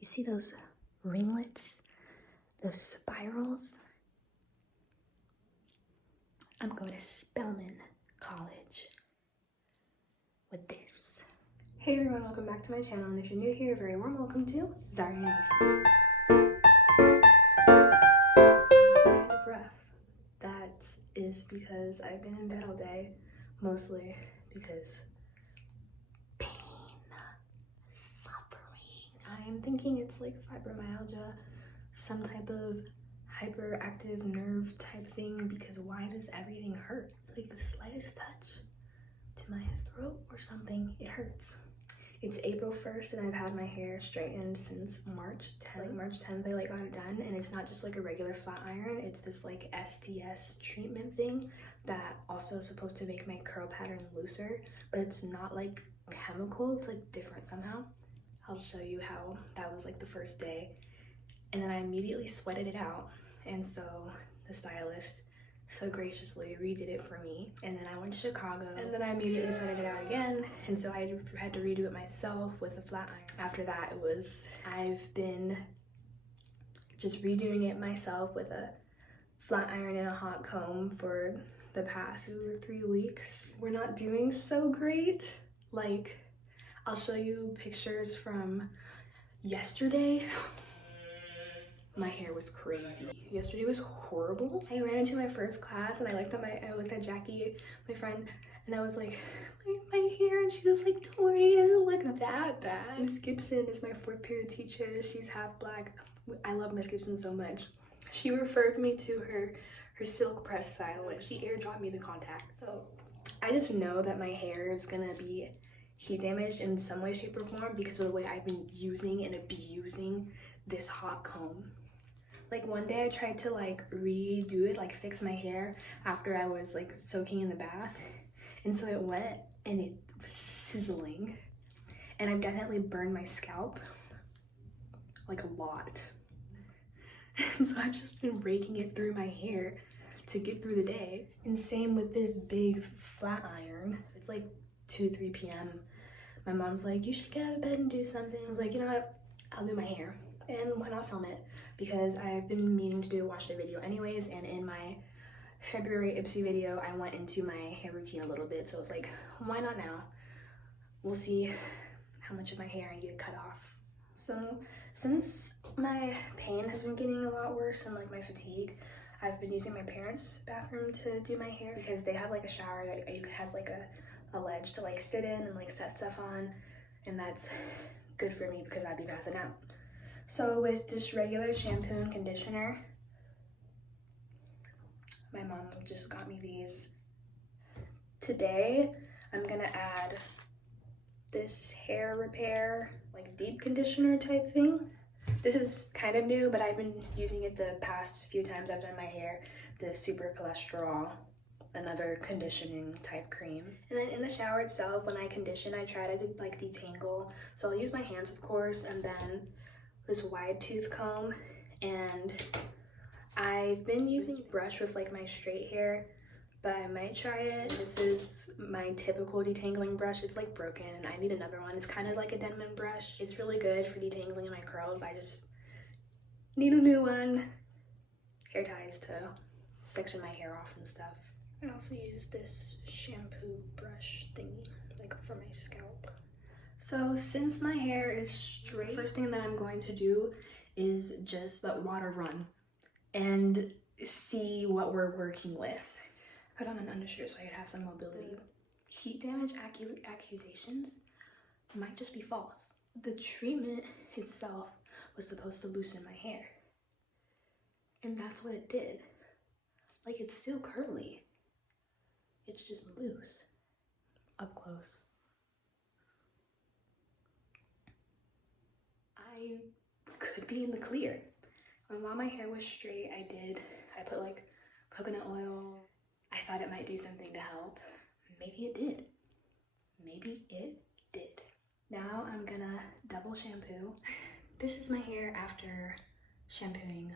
You see those ringlets, those spirals? I'm going to Spelman College with this. Hey everyone, welcome back to my channel, and if you're new here, a very warm welcome to Xharianation. Kind of rough. That is because I've been in bed all day, mostly because pain, suffering. I'm thinking it's like fibromyalgia, some type of hyperactive nerve type thing, because why does everything hurt? Like the slightest touch to my throat or something, it hurts. It's April 1st and I've had my hair straightened since March 10th. Like March 10th I got it done, and it's not just like a regular flat iron, it's this like STS treatment thing that also is supposed to make my curl pattern looser, but it's not like chemical, it's like different somehow. I'll show you how that was like the first day. And then I immediately sweated it out, and so the stylist so graciously redid it for me. And then I went to Chicago, and then I immediately sweated it out again, and so I had to redo it myself with a flat iron. After that, I've been just redoing it myself with a flat iron and a hot comb for the past 2 or 3 weeks. We're not doing so great. Like, I'll show you pictures from yesterday. My hair was crazy. Yesterday was horrible. I ran into my first class and I looked at Jackie, my friend, and I was like, my hair, and she was like, don't worry, it doesn't look that bad. Miss Gibson is my 4th period teacher. She's half black. I love Miss Gibson so much. She referred me to her silk press stylist. She airdropped me the contact. So I just know that my hair is gonna be heat damaged in some way, shape, or form because of the way I've been using and abusing this hot comb. Like one day I tried to like redo it, like fix my hair after I was like soaking in the bath, and so it went and it was sizzling, and I've definitely burned my scalp like a lot. And so I've just been raking it through my hair to get through the day. And same with this big flat iron. It's like 2-3 p.m. My mom's like, you should get out of bed and do something. I was like, you know what, I'll do my hair. And why not film it? Because I've been meaning to do a wash day video anyways, and in my February Ipsy video, I went into my hair routine a little bit, so it's like, why not now? We'll see how much of my hair I need to cut off. So since my pain has been getting a lot worse and like my fatigue, I've been using my parents' bathroom to do my hair because they have like a shower that has like a ledge to like sit in and like set stuff on, and that's good for me because I'd be passing out. So with just regular shampoo and conditioner, my mom just got me these. Today, I'm gonna add this hair repair, like deep conditioner type thing. This is kind of new, but I've been using it the past few times I've done my hair. The super cholesterol, another conditioning type cream. And then in the shower itself, when I condition, I try to like detangle. So I'll use my hands, of course, and then this wide tooth comb, and I've been using a brush with like my straight hair, but I might try it. This is my typical detangling brush. It's like broken and I need another one. It's kind of like a Denman brush. It's really good for detangling my curls. I just need a new one. Hair ties to section my hair off and stuff. I also use this shampoo brush thingy, like for my scalp. So since my hair is straight, the first thing that I'm going to do is just let water run and see what we're working with. Put on an undershirt so I could have some mobility. Heat damage accusations might just be false. The treatment itself was supposed to loosen my hair, and that's what it did. Like, it's still curly, it's just loose. Up close. I could be in the clear. While my hair was straight, I put like coconut oil. I thought it might do something to help. Maybe it did. Maybe it did. Now I'm gonna double shampoo. This is my hair after shampooing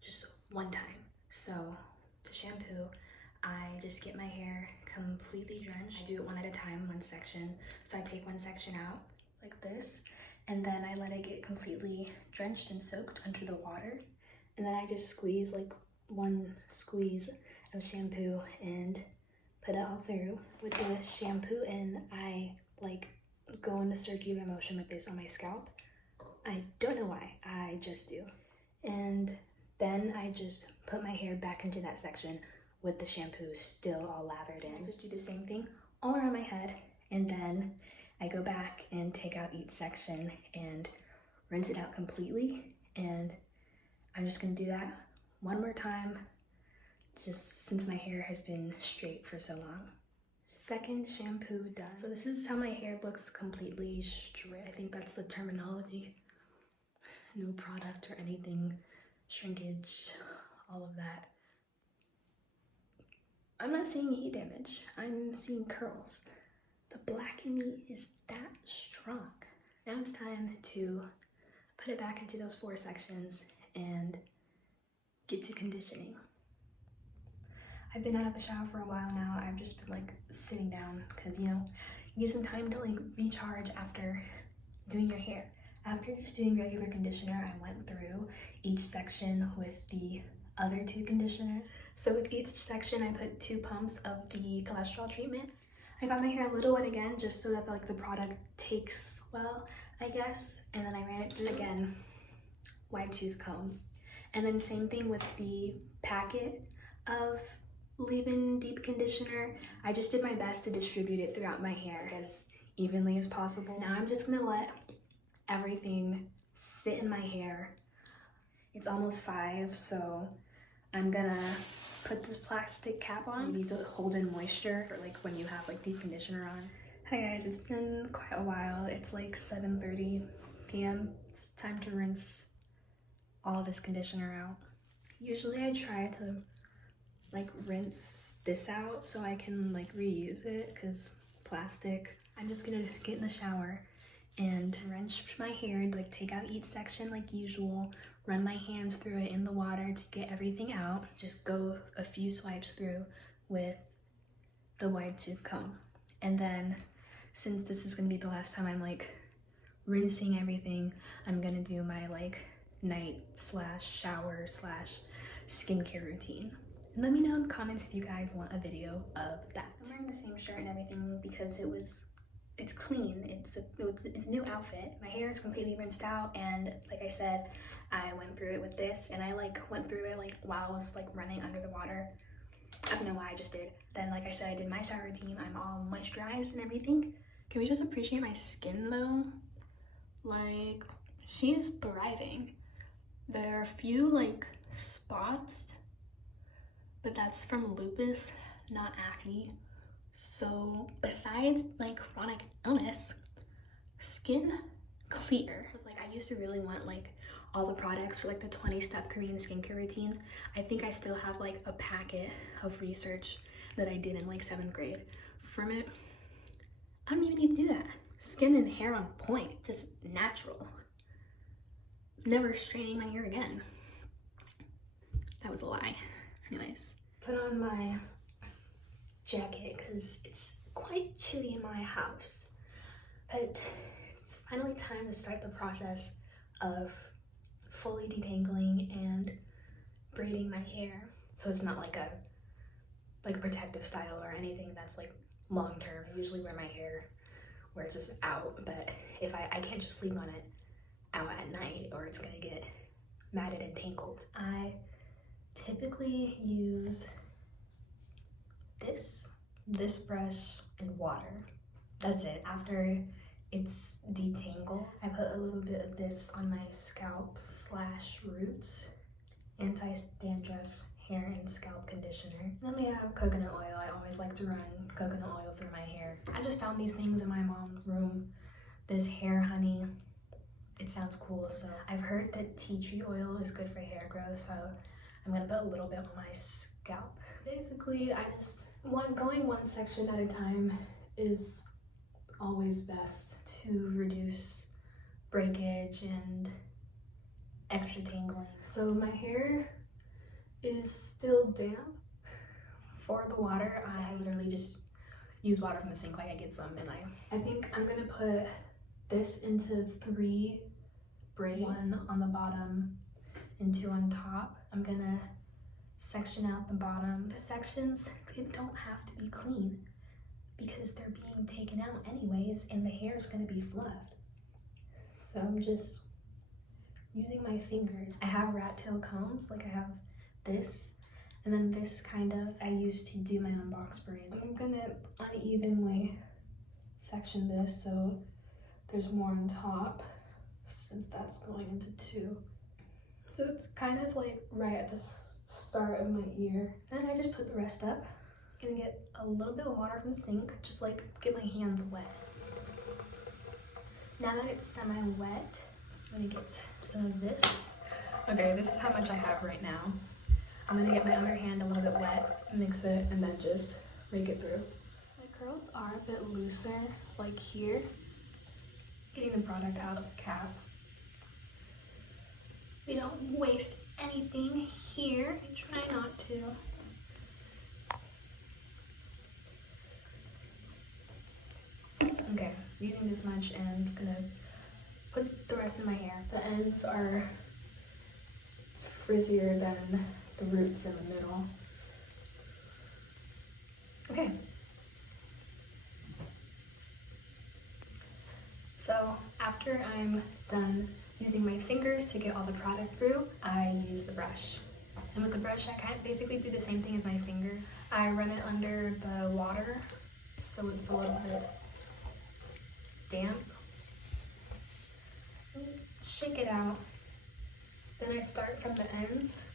just one time. So to shampoo, I just get my hair completely drenched. I do it one at a time, one section. So I take one section out like this, and then I let it get completely drenched and soaked under the water. And then I just squeeze like one squeeze of shampoo and put it all through with the shampoo, and I like go into circular motion with this on my scalp. I don't know why, I just do. And then I just put my hair back into that section with the shampoo still all lathered in. I just do the same thing all around my head, and then I go back and take out each section and rinse it out completely. And I'm just gonna do that one more time, just since my hair has been straight for so long. Second shampoo done. So this is how my hair looks completely straight. I think that's the terminology. No product or anything, shrinkage, all of that. I'm not seeing heat damage, I'm seeing curls. The black in me is that strong. Now it's time to put it back into those 4 sections and get to conditioning. I've been out of the shower for a while now. I've just been like sitting down because, you know, you need some time to like recharge after doing your hair. After just doing regular conditioner, I went through each section with the other 2 conditioners. So with each section, I put 2 pumps of the cholesterol treatment. I got my hair a little wet again, just so that like the product takes well, I guess. And then I ran it through again, wide tooth comb. And then same thing with the packet of leave-in deep conditioner. I just did my best to distribute it throughout my hair as evenly as possible. Now I'm just gonna let everything sit in my hair. It's almost 5, so I'm gonna put this plastic cap on. You need to hold in moisture for like when you have like deep conditioner on. Hi guys, it's been quite a while. It's like 7:30 p.m. It's time to rinse all this conditioner out. Usually I try to like rinse this out so I can like reuse it because plastic. I'm just gonna get in the shower and rinse my hair, like take out each section like usual, run my hands through it in the water to get everything out. Just go a few swipes through with the wide tooth comb. And then since this is gonna be the last time I'm like rinsing everything, I'm gonna do my like night slash shower slash skincare routine. And let me know in the comments if you guys want a video of that. I'm wearing the same shirt and everything because it's clean, it's a new outfit. My hair is completely rinsed out, and like I said, I went through it with this, and I like went through it like while I was like running under the water. I don't know why, I just did. Then like I said, I did my shower routine. I'm all moisturized and everything. Can we just appreciate my skin though? Like, she is thriving. There are a few like spots, but that's from lupus, not acne. So besides like chronic illness, skin clear. Like I used to really want like all the products for like the 20-step Korean skincare routine. I think I still have like a packet of research that I did in like 7th grade. From it, I don't even need to do that. Skin and hair on point, just natural. Never straightening my hair again. That was a lie. Anyways, put on my jacket because it's quite chilly in my house, but it's finally time to start the process of fully detangling and braiding my hair, so it's not like a protective style or anything that's like long term. I usually wear my hair where it's just out, but if I can't just sleep on it out at night or it's gonna get matted and tangled. I typically use this brush and water. That's it. After it's detangled, I put a little bit of this on my scalp slash roots. Anti-dandruff hair and scalp conditioner. Then we have coconut oil. I always like to run coconut oil through my hair. I just found these things in my mom's room. This hair honey. It sounds cool, so I've heard that tea tree oil is good for hair growth, so I'm gonna put a little bit on my scalp. Basically, going one section at a time is always best to reduce breakage and extra tangling. So my hair is still damp. For the water, I literally just use water from the sink, like I get some, and I think I'm gonna put this into 3 braids, 1 on the bottom and 2 on top. I'm gonna section out the bottom. The sections, they don't have to be clean because they're being taken out anyways and the hair is gonna be fluffed. So I'm just using my fingers. I have rat tail combs, like I have this, and then this kind of I use to do my own box braids. I'm gonna unevenly section this so there's more on top, since that's going into 2. So it's kind of like right at the start of my ear. Then I just put the rest up. I'm gonna get a little bit of water from the sink, just like get my hands wet. Now that it's semi-wet, I'm gonna get some of this. Okay, this is how much I have right now. I'm gonna get my other hand a little bit wet, mix it, and then just rake it through. My curls are a bit looser, like here. Getting the product out of the cap. We don't waste anything here. I try not to. Okay, using this much and gonna put the rest in my hair. The ends are frizzier than the roots in the middle. Okay. So after I'm done using my fingers to get all the product through, I use the brush. And with the brush, I kind of basically do the same thing as my finger. I run it under the water so it's a little bit damp. Shake it out. Then I start from the ends.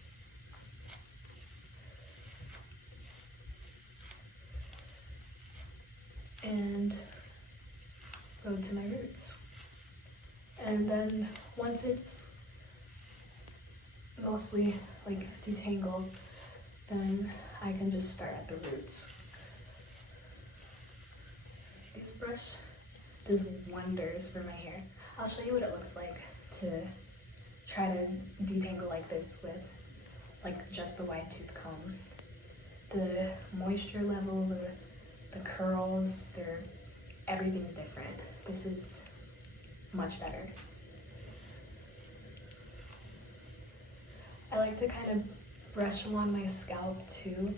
And go to my roots. And then once it's mostly like detangled, then I can just start at the roots. This brush does wonders for my hair. I'll show you what it looks like to try to detangle like this with like just the wide tooth comb. The moisture level, the curls, everything's different. This is much better. I like to kind of brush along my scalp too,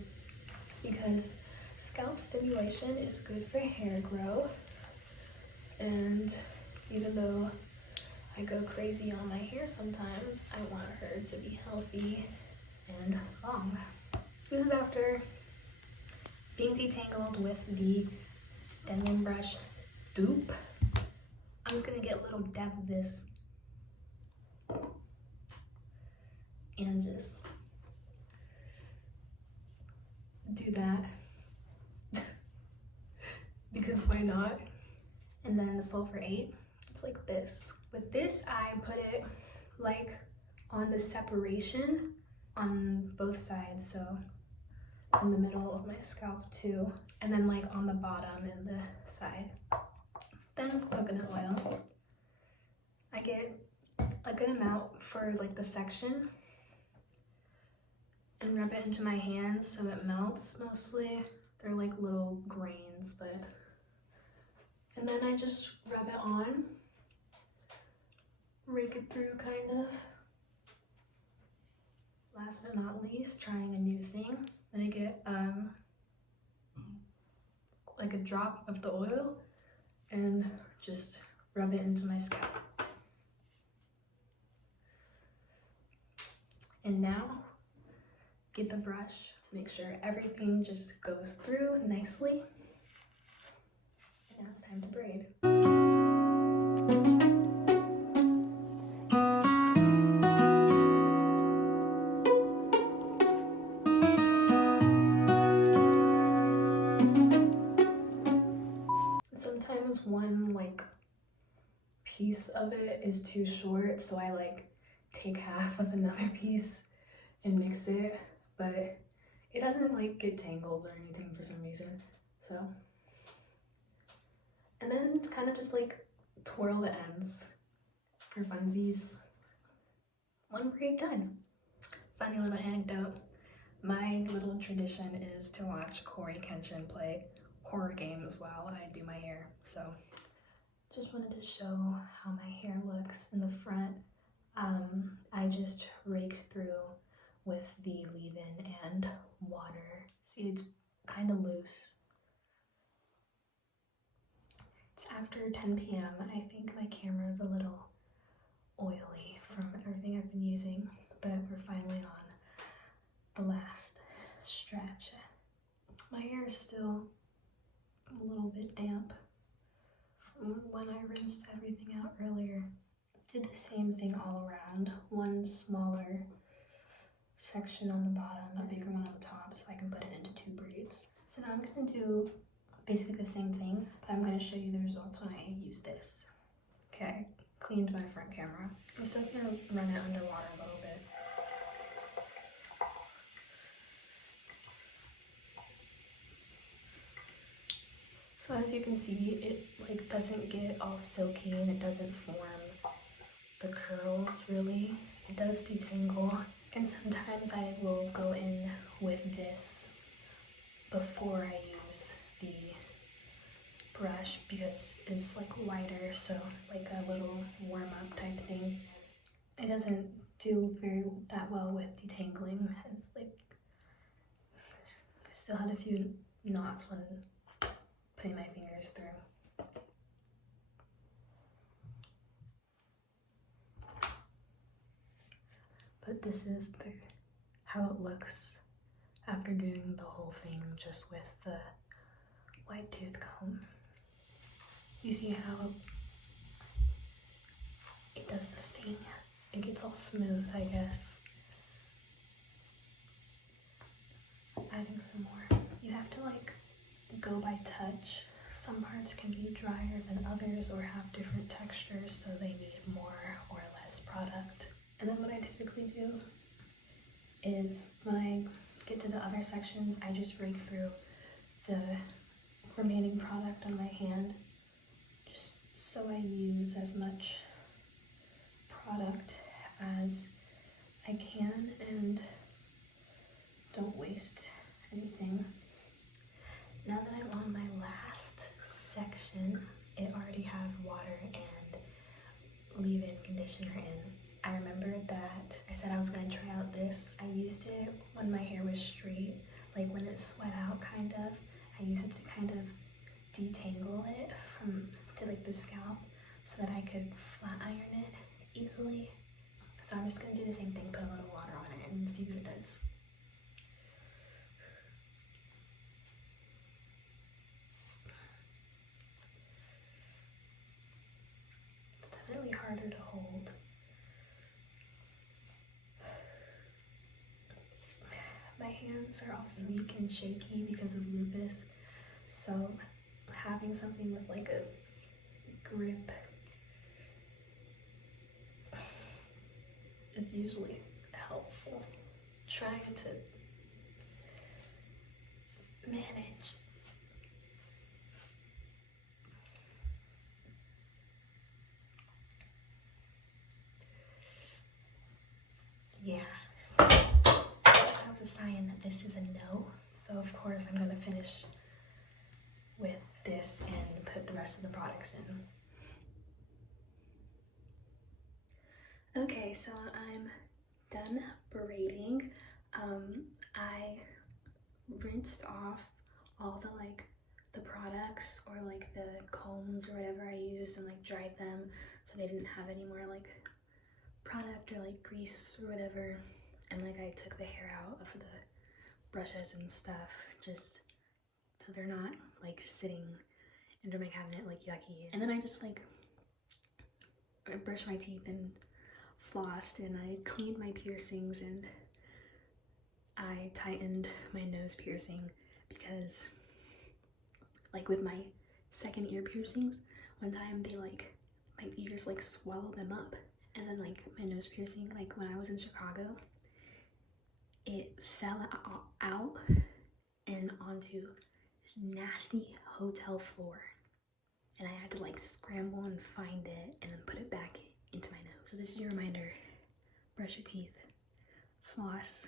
because scalp stimulation is good for hair growth. And even though I go crazy on my hair sometimes, I want her to be healthy and long. This is after being detangled with the Denman brush dupe. I'm just gonna get a little dab of this and just do that because why not? And then the sulfur 8, it's like this. With this, I put it like on the separation on both sides, so in the middle of my scalp too, and then like on the bottom and the side. Then coconut oil. I get a good amount for like the section and rub it into my hands so it melts mostly. They're like little grains, but. And then I just rub it on, rake it through kind of. Last but not least, trying a new thing. Then I get like a drop of the oil and just rub it into my scalp. And now, get the brush to make sure everything just goes through nicely. And now it's time to braid. Sometimes one like piece of it is too short, so I like take half of another piece and mix it, but it doesn't like get tangled or anything for some reason. So, and then kind of just like twirl the ends for funsies. One braid done. Funny little anecdote. My little tradition is to watch Corey Kenshin play horror games while I do my hair. So Just wanted to show how my hair looks in the front. I just raked through with the leave-in and water. See, it's kind of loose. It's after 10 p.m. I think my camera is a little oily from everything I've been using, but we're finally on the last stretch. My hair is still a little bit damp from when I rinsed everything out earlier. Did the same thing all around, one smaller section on the bottom, a bigger one on the top, so I can put it into 2 braids. So now I'm gonna do basically the same thing, but I'm gonna show you the results when I use this. Okay, cleaned my front camera. I'm still gonna run it underwater a little bit. So as you can see, it like doesn't get all silky and it doesn't form the curls really. It does detangle, and sometimes I will go in with this before I use the brush because it's like lighter, so like a little warm up type thing. It doesn't do that well with detangling. It's like I still had a few knots when putting my fingers through. But this is how it looks after doing the whole thing just with the wide tooth comb. You see how it does the thing? It gets all smooth, I guess. Adding some more. You have to like go by touch. Some parts can be drier than others or have different textures, so they need more or less product. And then what I typically do is when I get to the other sections, I just rake through the remaining product on my hand, just so I use as much product as I can and don't waste anything. Now that I'm on my last section, it already has water and leave-in conditioner in. I remembered that I said I was going to try out this. I used it when my hair was straight, like when it sweat out kind of. I used it to kind of detangle it to like the scalp so that I could flat iron it easily. So I'm just going to do the same thing, put a little water on it and see what it does. It's definitely harder to hold. My hands are also weak and shaky because of lupus, so having something with like a grip is usually helpful. Trying to manage. Yeah. That's a sign that this is a no. So of course I'm gonna finish with this and put the rest of the products in. Okay, so I'm done braiding. I rinsed off all the products or like the combs or whatever I used and like dried them so they didn't have any more like product or like grease or whatever. And like I took the hair out of the brushes and stuff just so they're not like sitting under my cabinet like yucky. And then I just like I brushed my teeth and flossed and I cleaned my piercings and I tightened my nose piercing because like with my second ear piercings, one time they like my ears like swallowed them up, and then like my nose piercing, like when I was in Chicago, it fell out and onto this nasty hotel floor, and I had to like scramble and find it and then put it back into my nose. So this is your reminder: brush your teeth, floss,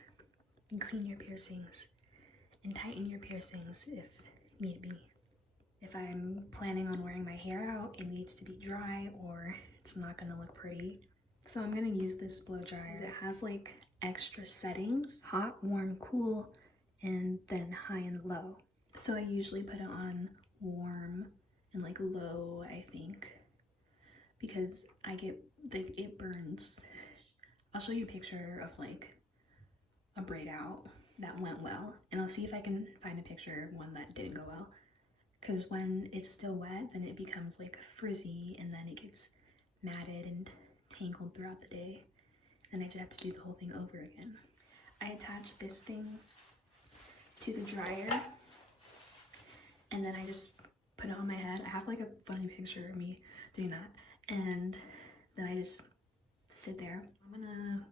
and clean your piercings, and tighten your piercings if need be. If I'm planning on wearing my hair out, it needs to be dry or it's not gonna look pretty. So I'm gonna use this blow dryer. It has like extra settings, hot, warm, cool, and then high and low. So I usually put it on warm and like low, I think, because I get, like, it burns. I'll show you a picture of like a braid out that went well, and I'll see if I can find a picture of one that didn't go well. Because when it's still wet, then it becomes like frizzy and then it gets matted and tangled throughout the day. And I just have to do the whole thing over again. I attach this thing to the dryer and then I just put it on my head. I have like a funny picture of me doing that. And then I just sit there. I'm gonna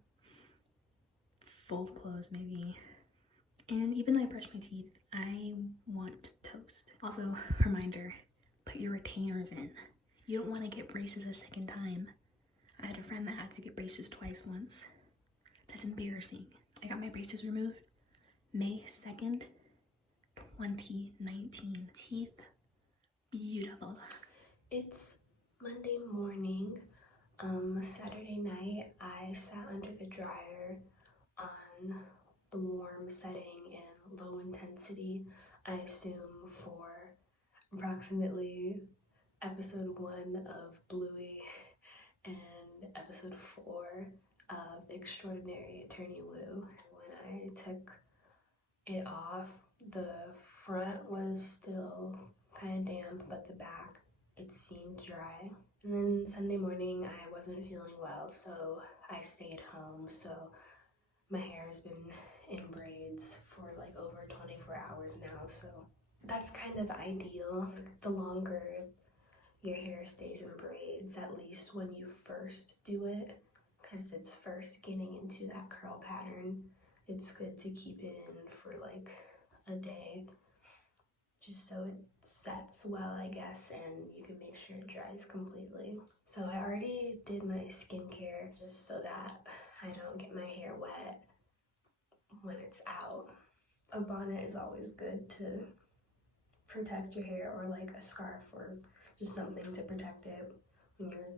fold clothes maybe. And even though I brush my teeth, I want toast. Also, reminder, put your retainers in. You don't want to get braces a second time. I had a friend that had to get braces twice once. That's embarrassing. I got my braces removed May 2nd, 2019. Teeth, beautiful. It's Monday morning. Saturday night, I sat under the dryer on the warm setting and low intensity, I assume, for approximately episode 1 of Bluey and episode 4 of Extraordinary Attorney Woo. When I took it off, the front was still kind of damp, but the back, it seemed dry. And then Sunday morning, I wasn't feeling well, so I stayed home. So my hair has been in braids for like over 24 hours now, so that's kind of ideal. The longer your hair stays in braids, at least when you first do it, because it's first getting into that curl pattern, it's good to keep it in for like a day, just so it sets well, I guess, and you can make sure it dries completely. So I already did my skincare just so that I don't get my hair wet when it's out. A bonnet is always good to protect your hair, or like a scarf or just something to protect it when you're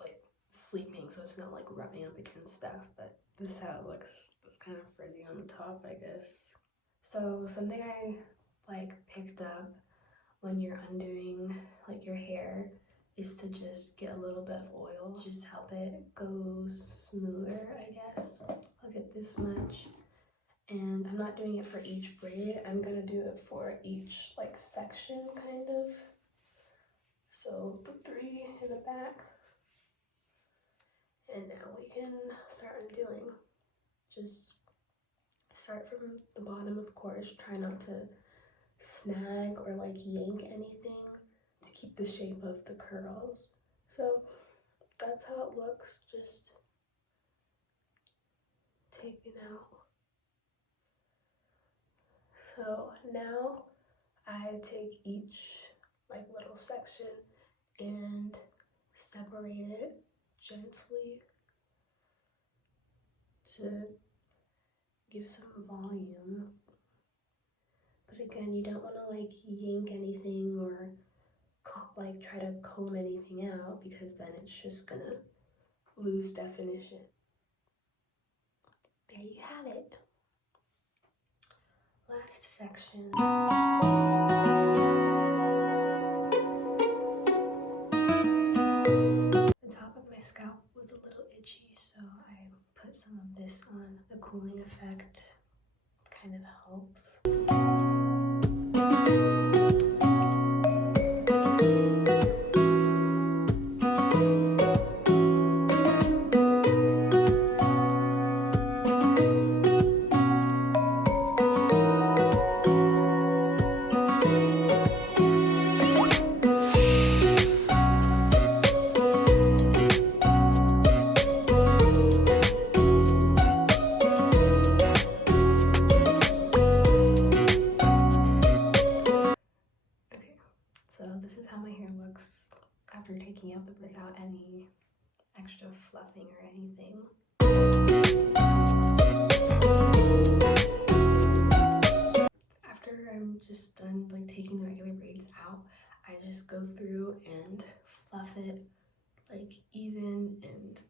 like sleeping, so it's not like rubbing up against stuff. But this is how it looks. It's kind of frizzy on the top, I guess. So something I like picked up when you're undoing like your hair is to just get a little bit of oil, just help it go smoother, I guess. I'll get this much. And I'm not doing it for each braid, I'm gonna do it for each like section, kind of. So the 3 in the back. And now we can start undoing. Just start from the bottom, of course. Try not to snag or like yank anything to keep the shape of the curls. So that's how it looks, just taking out. So now I take each like little section and separate it gently to give some volume. But again, you don't want to like yank anything or like try to comb anything out, because then it's just gonna lose definition. There you have it. Last section. The top of my scalp was a little itchy, so I put some of this on. The cooling effect kind of helps. just go through and fluff it like even and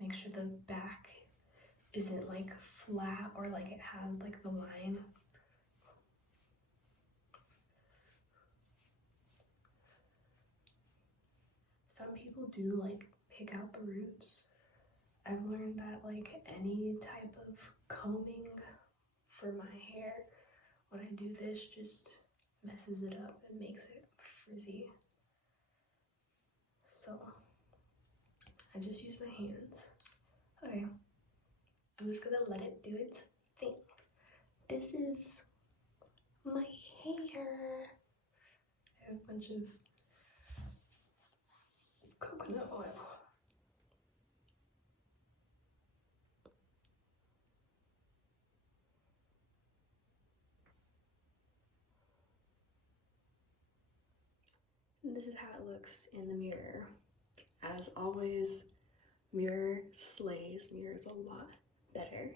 make sure the back isn't like flat or like it has like the line. Some people do like pick out the roots. I've learned that like any type of combing for my hair, when I do this, just messes it up and makes it frizzy. So I just use my hands. Okay, I'm just gonna let it do its thing. This is my hair. I have a bunch of coconut oil. And this is how it looks in the mirror. As always, mirror slays. Mirror is a lot better.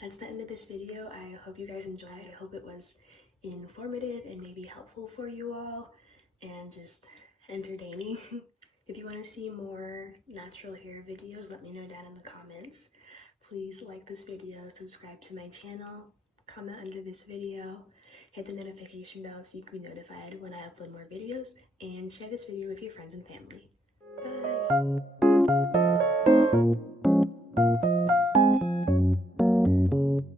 That's the end of this video. I hope you guys enjoyed. I hope it was informative and maybe helpful for you all and just entertaining. If you want to see more natural hair videos, let me know down in the comments. Please like this video, subscribe to my channel, comment under this video, hit the notification bell so you can be notified when I upload more videos, and share this video with your friends and family. Bye!